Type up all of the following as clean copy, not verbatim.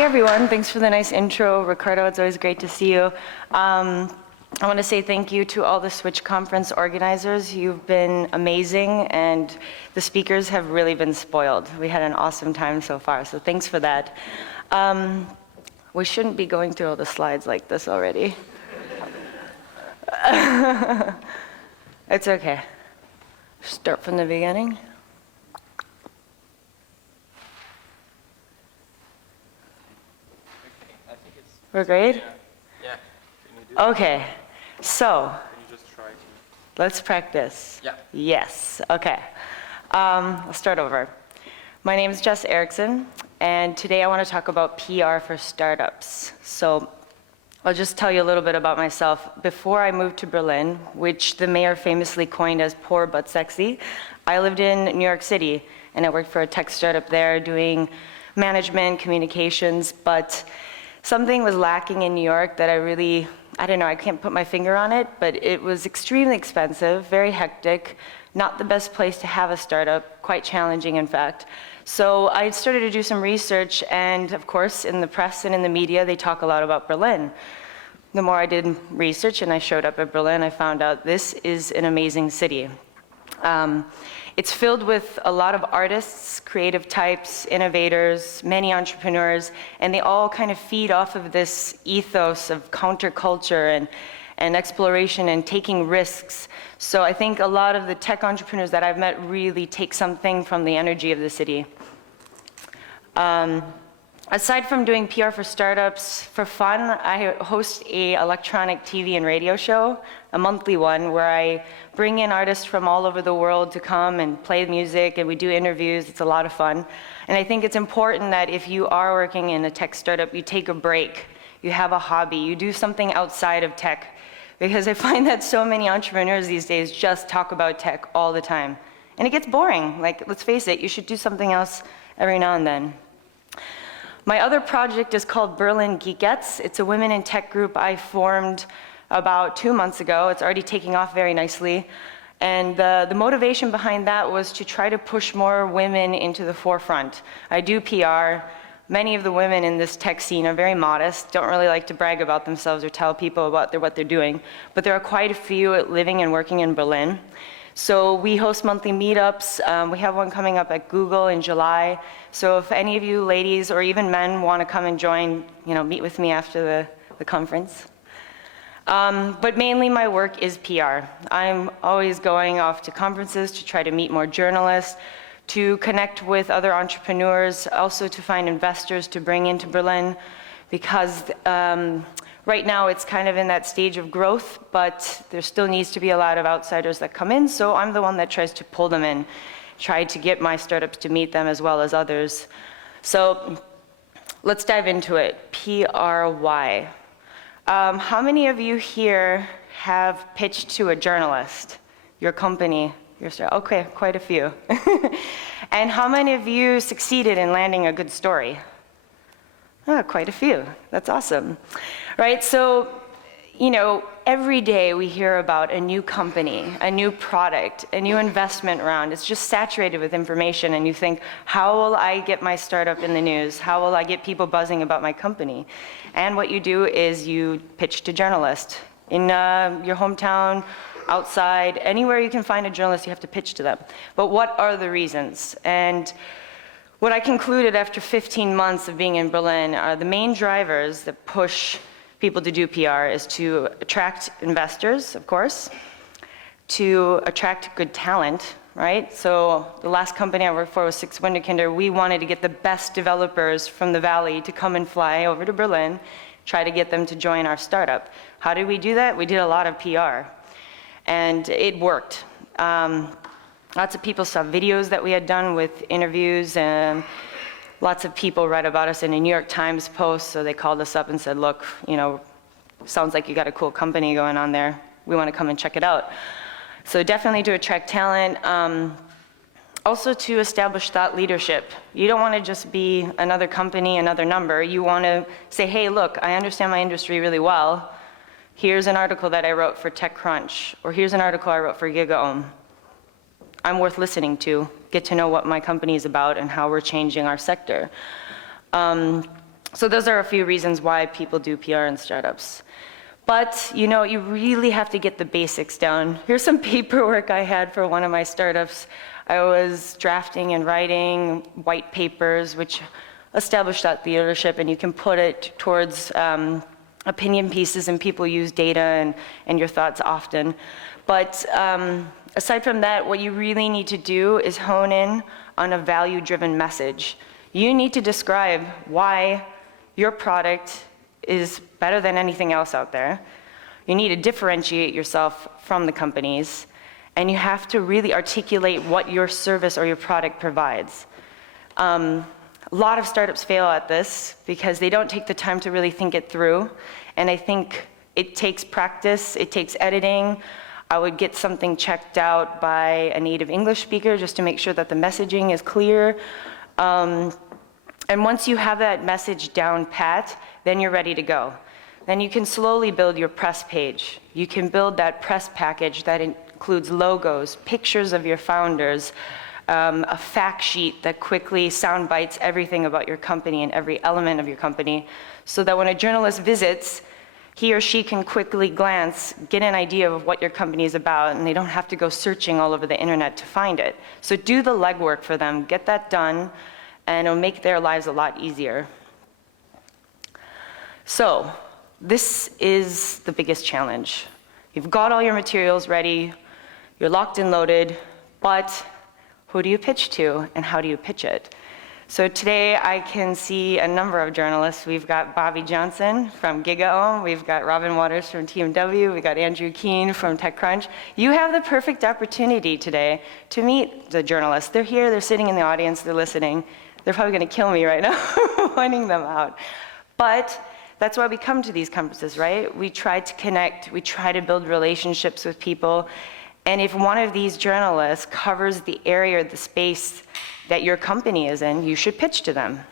Hey everyone, thanks for the nice intro. Ricardo, it's always great to see you. I want to say thank you to all the Switch conference organizers. You've been amazing, and the speakers have really been spoiled. We had an awesome time so far, so thanks for that. We shouldn't be going through all the slides like this already. It's okay. Start from the beginning. We're great? Yeah. Okay, so Can you just try to... let's practice. Yeah. Yes, okay. I'll start over. My name is Jess Erickson, and today I want to talk about PR for startups. So I'll just tell you a little bit about myself. Before I moved to Berlin, which the mayor famously coined as poor but sexy, I lived in New York City, and I worked for a tech startup there doing management, communications, but something was lacking in New York that I don't know, I can't put my finger on it, but it was extremely expensive, very hectic, not the best place to have a startup, quite challenging in fact. So I started to do some research, and of course in the press and in the media they talk a lot about Berlin. The more I did research and I showed up at Berlin, I found out this is an amazing city. It's filled with a lot of artists, creative types, innovators, many entrepreneurs, and they all kind of feed off of this ethos of counterculture and exploration and taking risks. So I think a lot of the tech entrepreneurs that I've met really take something from the energy of the city. Aside from doing PR for startups, for fun, I host a electronic TV and radio show, a monthly one, where I bring in artists from all over the world to come and play music, and we do interviews. It's a lot of fun. And I think it's important that if you are working in a tech startup, you take a break, you have a hobby, you do something outside of tech. Because I find that so many entrepreneurs these days just talk about tech all the time. And it gets boring. Like, let's face it, you should do something else every now and then. My other project is called Berlin Geekettes. It's a women in tech group I formed about 2 months ago. It's already taking off very nicely. And the motivation behind that was to try to push more women into the forefront. I do PR. Many of the women in this tech scene are very modest, don't really like to brag about themselves or tell people about what they're doing. But there are quite a few living and working in Berlin. So we host monthly meetups. We have one coming up at Google in July. So if any of you ladies or even men want to come and join, meet with me after the conference. But mainly my work is PR. I'm always going off to conferences to try to meet more journalists, to connect with other entrepreneurs, also to find investors to bring into Berlin, because right now it's kind of in that stage of growth, but there still needs to be a lot of outsiders that come in, so I'm the one that tries to pull them in, try to get my startups to meet them as well as others. So let's dive into it. PRY. How many of you here have pitched to a journalist, your company, your startup? Okay, quite a few. And how many of you succeeded in landing a good story? Oh, quite a few. That's awesome. Right, so, every day we hear about a new company, a new product, a new investment round. It's just saturated with information, and you think, how will I get my startup in the news? How will I get people buzzing about my company? And what you do is you pitch to journalists. In your hometown, outside, anywhere you can find a journalist, you have to pitch to them. But what are the reasons? And what I concluded after 15 months of being in Berlin are the main drivers that push people to do PR is to attract investors, of course, to attract good talent, right? So the last company I worked for was Six Winterkinder. We wanted to get the best developers from the Valley to come and fly over to Berlin, try to get them to join our startup. How did we do that? We did a lot of PR, and it worked. Lots of people saw videos that we had done with interviews, and lots of people read about us in a New York Times post, so they called us up and said, look, sounds like you got a cool company going on there. We want to come and check it out. So definitely to attract talent. Also to establish thought leadership. You don't want to just be another company, another number. You want to say, hey, look, I understand my industry really well. Here's an article that I wrote for TechCrunch, or here's an article I wrote for GigaOM. I'm worth listening to, get to know what my company is about and how we're changing our sector. So those are a few reasons why people do PR in startups. But you know, you really have to get the basics down. Here's some paperwork I had for one of my startups. I was drafting and writing white papers, which establish that leadership, and you can put it towards opinion pieces, and people use data and your thoughts often. But aside from that, what you really need to do is hone in on a value-driven message. You need to describe why your product is better than anything else out there. You need to differentiate yourself from the companies, and you have to really articulate what your service or your product provides. A lot of startups fail at this because they don't take the time to really think it through, and I think it takes practice, it takes editing. I would get something checked out by a native English speaker just to make sure that the messaging is clear. And once you have that message down pat, then you're ready to go. Then you can slowly build your press page. You can build that press package that includes logos, pictures of your founders, a fact sheet that quickly sound bites everything about your company and every element of your company, so that when a journalist visits, he or she can quickly glance, get an idea of what your company is about, and they don't have to go searching all over the internet to find it. So do the legwork for them, get that done, and it'll make their lives a lot easier. So this is the biggest challenge. You've got all your materials ready, you're locked and loaded, but who do you pitch to and how do you pitch it? So today I can see a number of journalists. We've got Bobby Johnson from GigaOM, we've got Robin Waters from TMW, we've got Andrew Keene from TechCrunch. You have the perfect opportunity today to meet the journalists. They're here, they're sitting in the audience, they're listening. They're probably gonna kill me right now, pointing them out. But that's why we come to these conferences, right? We try to connect, we try to build relationships with people. And if one of these journalists covers the area or the space that your company is in, you should pitch to them.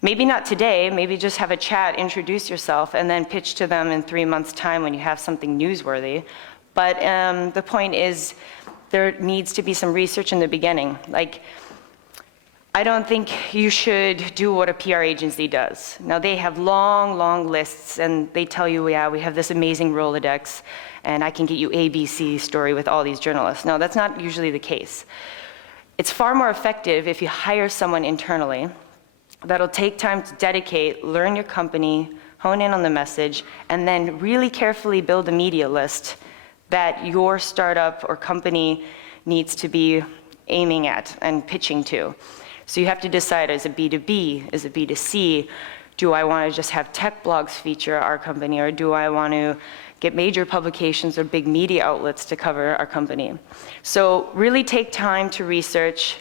Maybe not today, maybe just have a chat, introduce yourself, and then pitch to them in 3 months' time when you have something newsworthy. But the point is, there needs to be some research in the beginning. Like, I don't think you should do what a PR agency does. Now, they have long, long lists, and they tell you, yeah, we have this amazing Rolodex, and I can get you ABC story with all these journalists. No, that's not usually the case. It's far more effective if you hire someone internally that'll take time to dedicate, learn your company, hone in on the message, and then really carefully build a media list that your startup or company needs to be aiming at and pitching to. So you have to decide, is it B2B, is it B2C? Do I want to just have tech blogs feature our company, or do I want to get major publications or big media outlets to cover our company? So really take time to research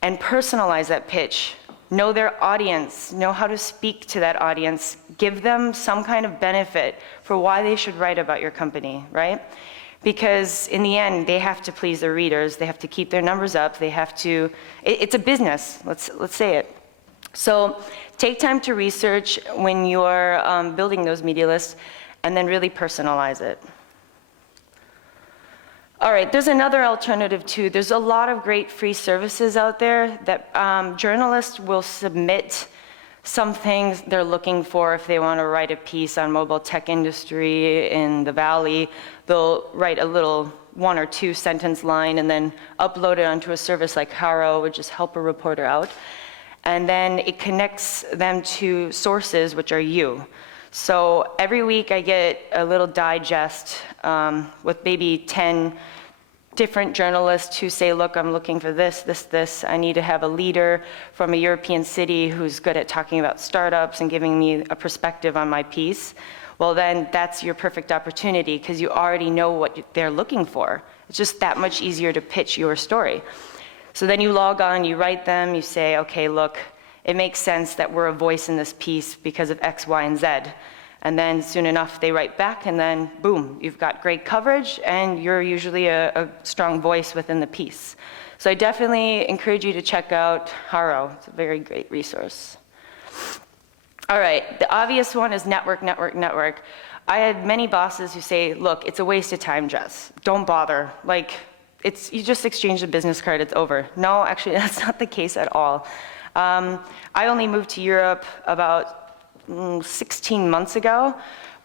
and personalize that pitch. Know their audience, know how to speak to that audience, give them some kind of benefit for why they should write about your company, right? Because in the end, they have to please their readers, they have to keep their numbers up, they have to, it's a business, let's say it. So take time to research when you're building those media lists, and then really personalize it. All right, there's another alternative too. There's a lot of great free services out there that journalists will submit some things they're looking for. If they want to write a piece on mobile tech industry in the Valley, they'll write a little 1 or 2 sentence line and then upload it onto a service like Haro, which is help a reporter out. And then it connects them to sources, which are you. So every week I get a little digest with maybe 10 different journalists who say, look, I'm looking for this, this, this. I need to have a leader from a European city who's good at talking about startups and giving me a perspective on my piece. Well, then that's your perfect opportunity because you already know what they're looking for. It's just that much easier to pitch your story. So then you log on, you write them, you say, okay, look, it makes sense that we're a voice in this piece because of X, Y, and Z. And then soon enough, they write back, and then boom, you've got great coverage, and you're usually a strong voice within the piece. So I definitely encourage you to check out Haro. It's a very great resource. All right, the obvious one is network, network, network. I had many bosses who say, look, it's a waste of time, Jess. Don't bother. Like, you just exchange the business card, it's over. No, actually, that's not the case at all. I only moved to Europe about 16 months ago,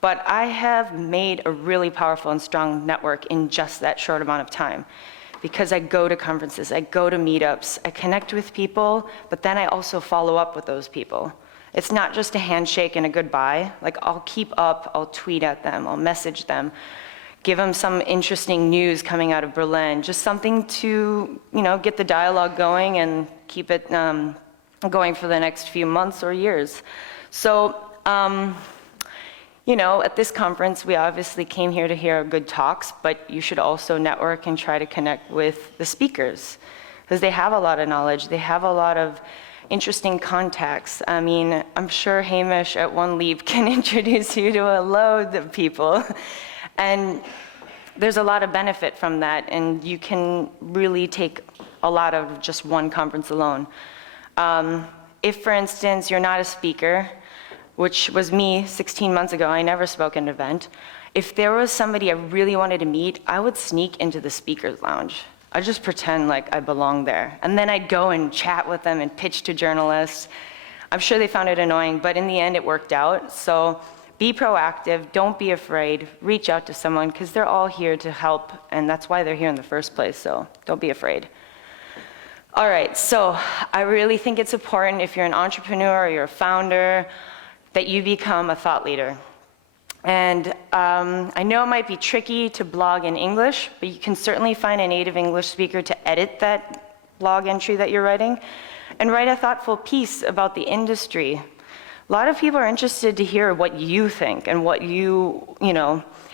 but I have made a really powerful and strong network in just that short amount of time. Because I go to conferences, I go to meetups, I connect with people, but then I also follow up with those people. It's not just a handshake and a goodbye. Like, I'll keep up, I'll tweet at them, I'll message them, give them some interesting news coming out of Berlin, just something to, get the dialogue going and keep it going for the next few months or years. So, at this conference, we obviously came here to hear good talks, but you should also network and try to connect with the speakers, because they have a lot of knowledge, they have a lot of interesting contacts. I mean, I'm sure Hamish at One Leap can introduce you to a load of people, and there's a lot of benefit from that, and you can really take a lot of just one conference alone. If, for instance, you're not a speaker, which was me 16 months ago, I never spoke at an event. If there was somebody I really wanted to meet, I would sneak into the speaker's lounge. I'd just pretend like I belonged there. And then I'd go and chat with them and pitch to journalists. I'm sure they found it annoying, but in the end it worked out. So be proactive, don't be afraid, reach out to someone, because they're all here to help, and that's why they're here in the first place, so don't be afraid. All right, so I really think it's important, if you're an entrepreneur or you're a founder, that you become a thought leader. And I know it might be tricky to blog in English, but you can certainly find a native English speaker to edit that blog entry that you're writing, and write a thoughtful piece about the industry. A lot of people are interested to hear what you think and what you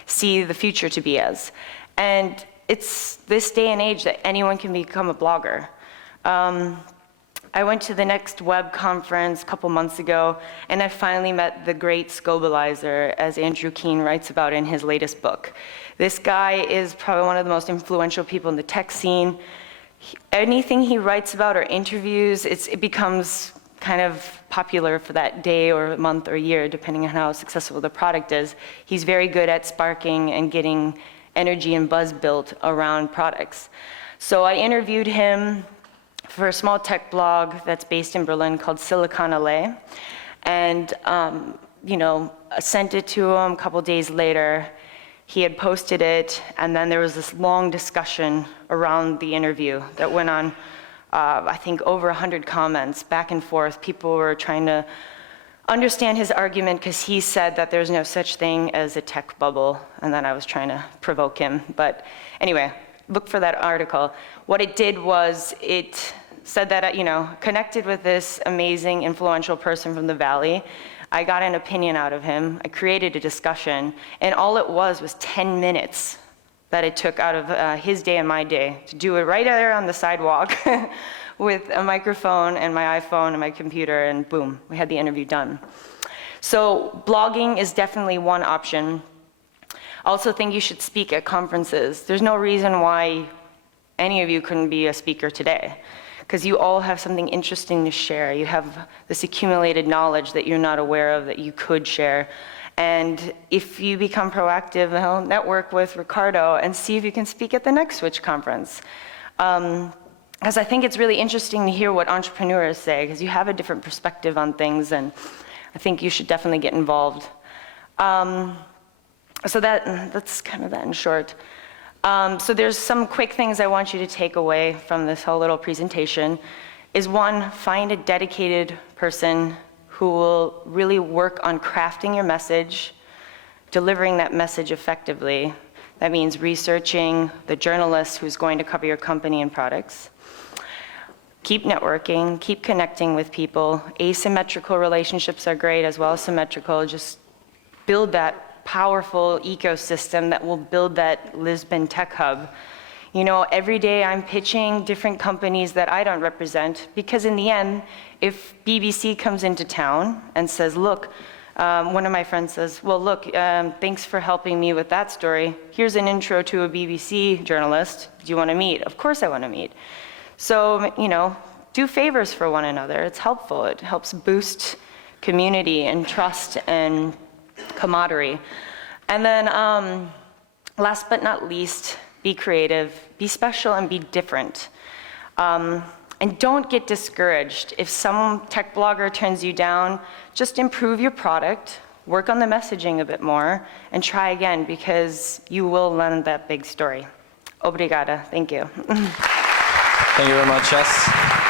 see the future to be as. And it's this day and age that anyone can become a blogger. I went to the Next Web conference a couple months ago, and I finally met the great Scobalizer, as Andrew Keen writes about in his latest book. This guy is probably one of the most influential people in the tech scene. Anything he writes about or interviews, it becomes kind of popular for that day or month or year, depending on how successful the product is. He's very good at sparking and getting energy and buzz built around products. So I interviewed him for a small tech blog that's based in Berlin called Silicon LA. And, sent it to him a couple days later. He had posted it, and then there was this long discussion around the interview that went on, I think, over 100 comments, back and forth. People were trying to understand his argument, because he said that there's no such thing as a tech bubble, and then I was trying to provoke him. But anyway, look for that article. What it did was it said that I, connected with this amazing, influential person from the Valley. I got an opinion out of him. I created a discussion, and all it was 10 minutes that it took out of his day and my day to do it right there on the sidewalk with a microphone and my iPhone and my computer, and boom, we had the interview done. So blogging is definitely one option. I also think you should speak at conferences. There's no reason why any of you couldn't be a speaker today, because you all have something interesting to share. You have this accumulated knowledge that you're not aware of that you could share. And if you become proactive, network with Ricardo and see if you can speak at the next Switch conference. Because I think it's really interesting to hear what entrepreneurs say, because you have a different perspective on things, and I think you should definitely get involved. So that's kind of that in short. So there's some quick things I want you to take away from this whole little presentation. Is one, find a dedicated person who will really work on crafting your message, delivering that message effectively. That means researching the journalist who's going to cover your company and products. Keep networking, keep connecting with people. Asymmetrical relationships are great, as well as symmetrical. Just build that powerful ecosystem that will build that Lisbon tech hub. Every day I'm pitching different companies that I don't represent, because in the end, if BBC comes into town and says, look, one of my friends says, well, look, thanks for helping me with that story. Here's an intro to a BBC journalist. Do you want to meet? Of course I want to meet. So, do favors for one another. It's helpful. It helps boost community and trust and camaraderie. And then last but not least, be creative, be special, and be different. And don't get discouraged. If some tech blogger turns you down, just improve your product, work on the messaging a bit more, and try again, because you will land that big story. Obrigada. Thank you. Thank you very much, Jess.